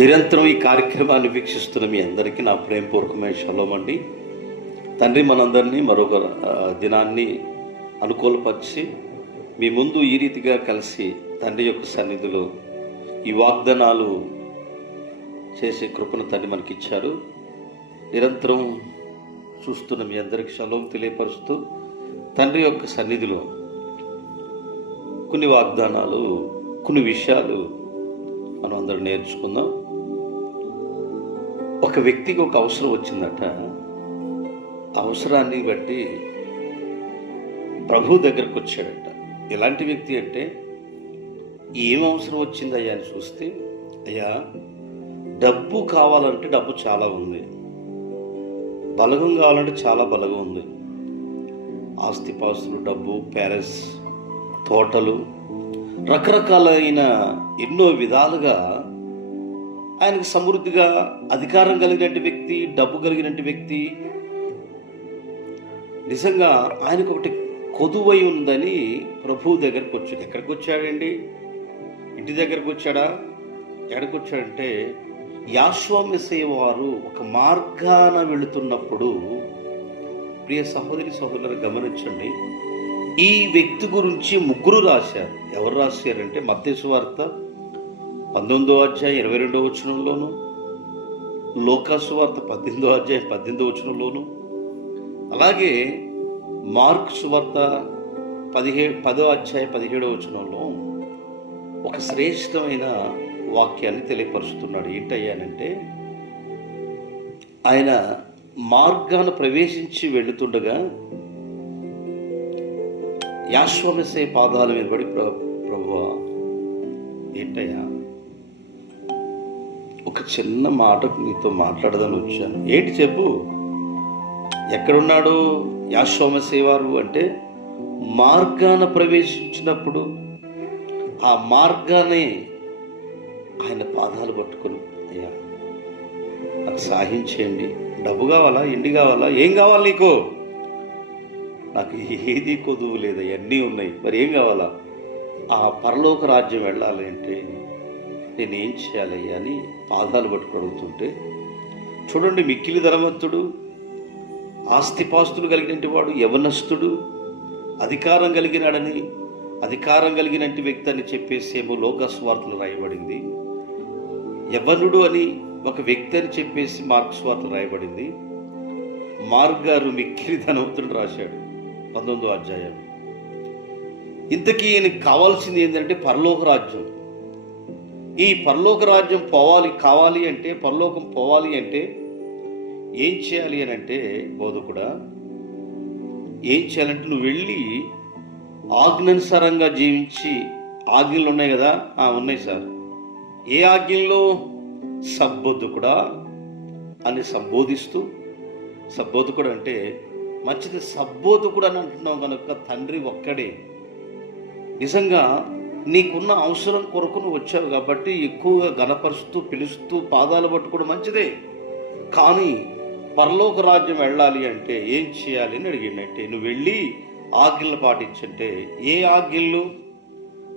నిరంతరం ఈ కార్యక్రమాన్ని వీక్షిస్తున్న మీ అందరికీ నా ప్రేమపూర్వకమైన షలోమ్ అండి. తండ్రి మనందరినీ మరొక దినాన్ని అనుకూలపరిచి మీ ముందు ఈ రీతిగా కలిసి తండ్రి యొక్క సన్నిధిలో ఈ వాగ్దానాలు చేసే కృపను తండ్రి మనకిచ్చారు. నిరంతరం చూస్తున్న మీ అందరికీ షలోమ్ తెలియపరుస్తూ తండ్రి యొక్క సన్నిధిలో కొన్ని వాగ్దానాలు, కొన్ని విషయాలు మనం అందరం నేర్చుకుందాం. ఒక వ్యక్తికి ఒక అవసరం వచ్చిందట. అవసరాన్ని బట్టి ప్రభు దగ్గరకు వచ్చాడట. ఎలాంటి వ్యక్తి అంటే, ఏం అవసరం వచ్చిందయ్యా అని చూస్తే, అయ్యా డబ్బు కావాలంటే డబ్బు చాలా ఉంది, బలగం కావాలంటే చాలా బలగం ఉంది, ఆస్తిపాస్తులు, డబ్బు, ప్యాలెస్, తోటలు, రకరకాలైన ఎన్నో విధాలుగా ఆయనకు సమృద్ధిగా అధికారం కలిగినటువంటి వ్యక్తి, డబ్బు కలిగినటువంటి వ్యక్తి. నిజంగా ఆయనకు ఒకటి కొదువై ఉందని ప్రభువు దగ్గరకు వచ్చాడు. ఎక్కడికి వచ్చాడండి? ఇంటి దగ్గరకు వచ్చాడా? ఎక్కడికి వచ్చాడంటే, యాషోవా మెస్సీయ వారు ఒక మార్గాన వెళుతున్నప్పుడు, ప్రియ సహోదరి సహోదరులు గమనించండి, ఈ వ్యక్తి గురించి ముగ్గురు రాశారు. ఎవరు రాశారంటే, మత్తయి సువార్త 19వ అధ్యాయం 22వ వచనంలోను, లూకా సువార్త 18వ అధ్యాయం 18వ వచనంలోను, అలాగే మార్కు సువార్త 10వ అధ్యాయం 17వ వచనంలో ఒక శ్రేష్టమైన వాక్యాన్ని తెలియపరుస్తున్నాడు. ఏంటయ్యానంటే, ఆయన మార్గాన ప్రవేశించి వెళుతుండగా యాషోవా మెస్సీయ పాదాల మీద పడి, ప్రభువా ఏంటయ్యా, ఒక చిన్న మాటకు నీతో మాట్లాడదాని వచ్చాను. ఏంటి చెప్పు? ఎక్కడున్నాడు యాషోవా మెస్సీయ వారు అంటే, మార్గాన ప్రవేశించినప్పుడు ఆ మార్గాన్ని ఆయన పాదాలు పట్టుకుని, అయ్యా నాకు సహాయం చేయండి, డబ్బు కావాలా, ఇండి కావాలా, ఏం కావాలి నీకు? నాకు ఏది కొదువు లేదా, అన్నీ ఉన్నాయి, మరి ఏం కావాలా? ఆ పరలోక రాజ్యం వెళ్ళాలి అంటే నేనేం చేయాలయ్యా అని పాదాలు పట్టుకు అడుగుతుంటే, చూడండి, మిక్కిలి ధనవంతుడు, ఆస్తిపాస్తులు కలిగినటువంటి వాడు, యవనస్తుడు, అధికారం కలిగినటువంటి వ్యక్తి అని చెప్పేసేమో లోకా సువార్తలు రాయబడింది. యవనుడు అని ఒక వ్యక్తి అని చెప్పేసి మార్కు సువార్తలు రాయబడింది. మార్గారు మిక్కిలి ధనవంతుడు రాశాడు 19వ అధ్యాయం. ఇంతకీ ఈయనకి కావాల్సింది ఏంటంటే పరలోక రాజ్యం. ఈ పరలోక రాజ్యం కావాలి అంటే, పరలోకం పోవాలి అంటే ఏం చేయాలి అని అంటే, బోధకుడా ఏం చేయాలంటే, నువ్వు వెళ్ళి ఆజ్ఞానుసారంగా జీవించి, ఆజ్ఞలు ఉన్నాయి కదా? ఉన్నాయి సార్. ఏ ఆజ్ఞల్లో? సబ్బోధకుడా అని సంబోధిస్తూ, సబ్బోధకుడు అంటే మంచిది, సబ్బోధకుడు అని అంటున్నావు కనుక తండ్రి ఒక్కడే. నిజంగా నీకున్న అవసరం కొరకు నువ్వు వచ్చావు కాబట్టి ఎక్కువగా గణపరుస్తూ, పిలుస్తూ, పాదాలు పట్టుకోవడం మంచిదే. కానీ పరలోక రాజ్యం వెళ్ళాలి అంటే ఏం చేయాలి అని అడిగిందంటే, నువ్వు వెళ్ళి ఆజ్ఞలు పాటించంటే, ఏ ఆజ్ఞలు?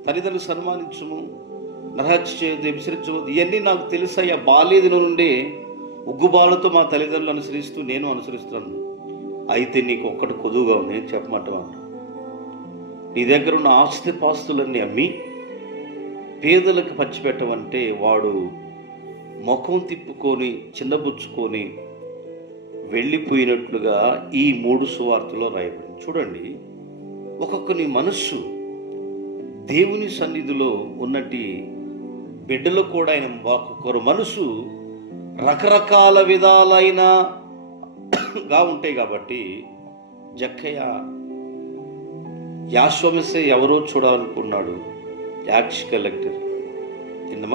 తల్లిదండ్రులు సన్మానించుము, నరహత్య చేయదు, హింసించవద్దు, ఇవన్నీ నాకు తెలుసయ్యా. బాల్యదిన నుండి ఉగ్గుబాలతో మా తల్లిదండ్రులు అనుసరిస్తూ నేను అనుసరిస్తున్నాను. అయితే నీకు ఒక్కటి కొదువుగా ఉంది, నేను చెప్పమంటావా? నీ దగ్గర ఉన్న ఆస్తిపాస్తులన్నీ అమ్మి పేదలకు పంచిపెట్టమంటే వాడు ముఖం తిప్పుకొని, చిన్నబుచ్చుకొని వెళ్ళిపోయినట్లుగా ఈ 3 సువార్తలో రాయబడింది. చూడండి, ఒక్కొక్కని మనస్సు దేవుని సన్నిధిలో ఉన్నటి బిడ్డలు కూడా ఆయన ఒక్కొక్కరు మనసు రకరకాల విధాలైనగా ఉంటాయి. కాబట్టి జక్కయ్య యాషోవా మెస్సీయ ఎవరో చూడాలనుకున్నాడు. ట్యాక్స్ కలెక్టర్, నిన్న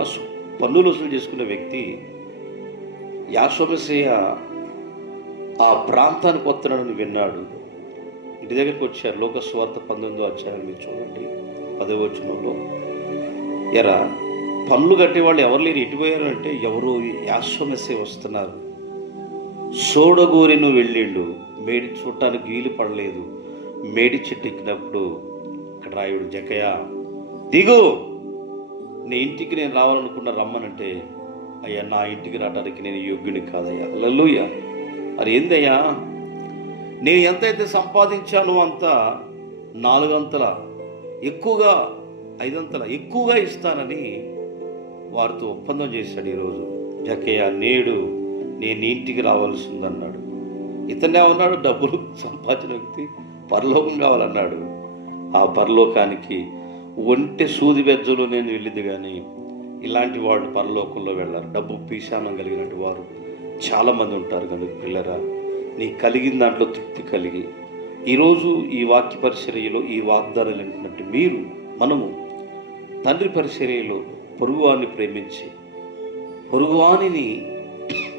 పన్నులు వసూలు చేసుకునే వ్యక్తి. యాషోవా మెస్సీయ ఆ ప్రాంతానికి వస్తున్నాడని విన్నాడు. ఇంటి దగ్గరికి వచ్చారు. లోకా సువార్త 19వ అధ్యాయం మీరు చూడండి, 10వ వచనంలో, ఎరా పన్నులు కట్టేవాళ్ళు ఎవరు లేరు, ఎటుపోయారు అంటే, ఎవరు యాషోవా మెస్సీయ వస్తున్నారు, సోడగోరిను వెళ్ళిండు, మేడి చూడటానికి వీలు పడలేదు. మేడి చెట్టు ఎక్కినప్పుడు ఇక్కడ రాయుడు, జక్కయ్య దిగు, నీ ఇంటికి నేను రావాలనుకున్న రమ్మనంటే అయ్యా నా ఇంటికి రావడానికి నేను యోగ్యుని కాదయ్యా. హల్లెలూయా. మరి ఏందయ్యా, నేను ఎంతైతే సంపాదించానో అంత 4 అంతల ఎక్కువగా 5 అంతల ఎక్కువగా ఇస్తానని వారితో ఒప్పందం చేశాడు. ఈరోజు జక్కయ్య నేడు నేను ఇంటికి రావాల్సిందన్నాడు. ఇతనే ఉన్నాడు, డబ్బులు సంపాదించిన వ్యక్తి పరలోకం కావాలన్నాడు. ఆ పరలోకానికి ఒంటె సూది బెజ్జలో నేను వెళ్ళింది, కానీ ఇలాంటి వాళ్ళు పరలోకంలో వెళ్ళారు. డబ్బు పీశానం కలిగినట్టు వారు చాలామంది ఉంటారు. కనుక పిల్లరా, నీ కలిగిన దాంట్లో తృప్తి కలిగి ఈరోజు ఈ వాక్య పరిచర్యలో ఈ వాగ్దానాలు ఏంటంటే మనము తండ్రి పరిచర్యలో పొరుగువాన్ని ప్రేమించి పొరుగువానిని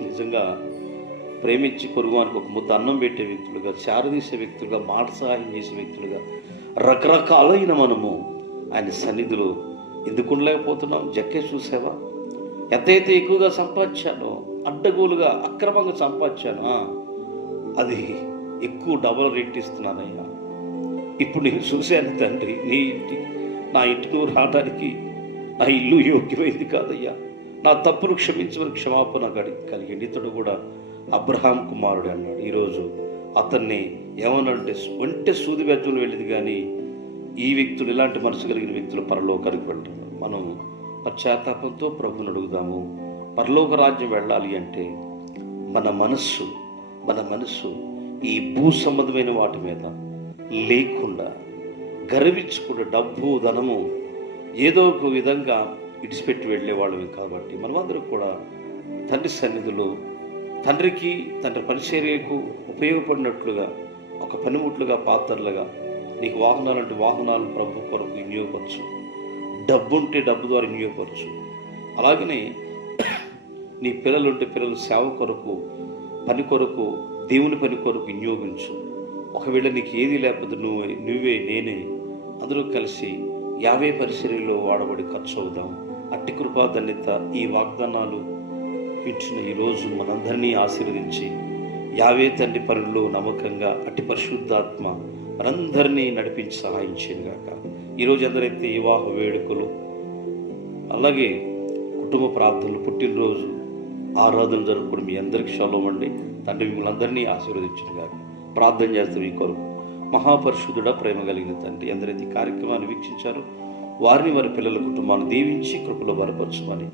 నిజంగా ప్రేమించి పొరుగువానికి ఒక ముద్ద అన్నం పెట్టే వ్యక్తులుగా, చారదీసే వ్యక్తులుగా, మాట సహాయం చేసే వ్యక్తులుగా రకరకాలైన మనము ఆయన సన్నిధిలో ఎందుకు ఉండలేకపోతున్నాం? జక్కే చూసావా, ఎంతైతే ఎక్కువగా సంపాదించానో, అడ్డగోలుగా అక్రమంగా సంపాదించాను, అది ఎక్కువ డబల్ రేట్ ఇస్తున్నానయ్యా. ఇప్పుడు నేను చూశాను తండ్రి, నా ఇంటికి నువ్వు రావడానికి నా ఇల్లు యోగ్యమైంది కాదయ్యా. నా తప్పును క్షమించమని క్షమాపణ కలిగింది. ఇతడు కూడా అబ్రహాం కుమారుడు అన్నాడు. ఈరోజు అతన్ని ఏమనంటే ఒంటె సూది బెజ్జంలో వెళ్ళింది, కానీ ఈ వ్యక్తులు, ఇలాంటి మనసు కలిగిన వ్యక్తులు పరలోకానికి వెళ్తున్నారు. మనం పశ్చాత్తాపంతో ప్రభుని అడుగుదాము. పరలోక రాజ్యం వెళ్ళాలి అంటే మన మనస్సు ఈ భూ సంబంధమైన వాటి మీద లేకుండా, గర్వించకుండా, డబ్బు ధనము ఏదో ఒక విధంగా ఇడిచిపెట్టి వెళ్ళేవాళ్ళమే. కాబట్టి మనమందరం కూడా తండ్రి సన్నిధిలో తండ్రికి, తండ్రి పరిచర్యకు ఉపయోగపడినట్లుగా, ఒక పనిముట్లుగా, పాత్రలుగా, నీకు వాహనాలు అంటే వాహనాలు ప్రభు కొరకు వినియోగపరచు, డబ్బు ఉంటే డబ్బు ద్వారా వినియోగపరచు. అలాగనే నీ పిల్లలుంటే పిల్లలు సేవ కొరకు, పని కొరకు, దేవుని పని కొరకు వినియోగించు. ఒకవేళ నీకు ఏది లేకపోతే నువ్వే నేనే అందరూ కలిసి 50 పరిచర్యలో వాడబడి ఖర్చు అవుదాం. అట్టి కృపా ధన్యత ఈ వాగ్దానాలు ఇచ్చిన ఈరోజు మనందరినీ ఆశీర్వదించి 50 తండ్రి పనుల్లో నమ్మకంగా అట్టి పరిశుద్ధాత్మ మనందరినీ నడిపించి సహాయం చేయనుగాక. ఈరోజు అందరైతే వివాహ వేడుకలు, అలాగే కుటుంబ ప్రార్థనలు, పుట్టినరోజు ఆరాధన జరుపుకోవడం మీ అందరికీ షాలోమ్ అండి. తండ్రి మిమ్మల్ని అందరినీ ఆశీర్వదించునుగాక. ప్రార్థన చేస్తాం. ఈ కొరకు మహాపరిశుద్ధుడా, ప్రేమ కలిగిన తండ్రి, అందరైతే ఈ కార్యక్రమాన్ని వీక్షించారు వారిని, వారి పిల్లల కుటుంబాన్ని దీవించి కృపలో బలపరచమని,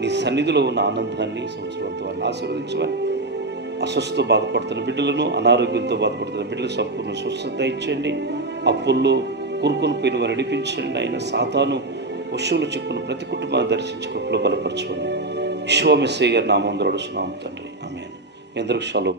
నీ సన్నిధిలో ఉన్న ఆనందాన్ని సంవత్సరంతో వారిని ఆశీర్వదించమని, అస్వస్థతో బాధపడుతున్న బిడ్డలను, అనారోగ్యంతో బాధపడుతున్న బిడ్డలు సంపూర్ణ స్వస్థత ఇచ్చండి. అప్పుల్లో కూరుకొని పోయిన వారు నడిపించండి. ఆయన సాతాను వశువులు చిక్కును ప్రతి కుటుంబాన్ని దర్శించి కృపలో బలపరచమని, విశ్వమెస్సయ్య గారి నామం ద్వారా అడుగుతున్నాము తండ్రి. ఆమేన్. మీ అందరికీ షాలోమ్.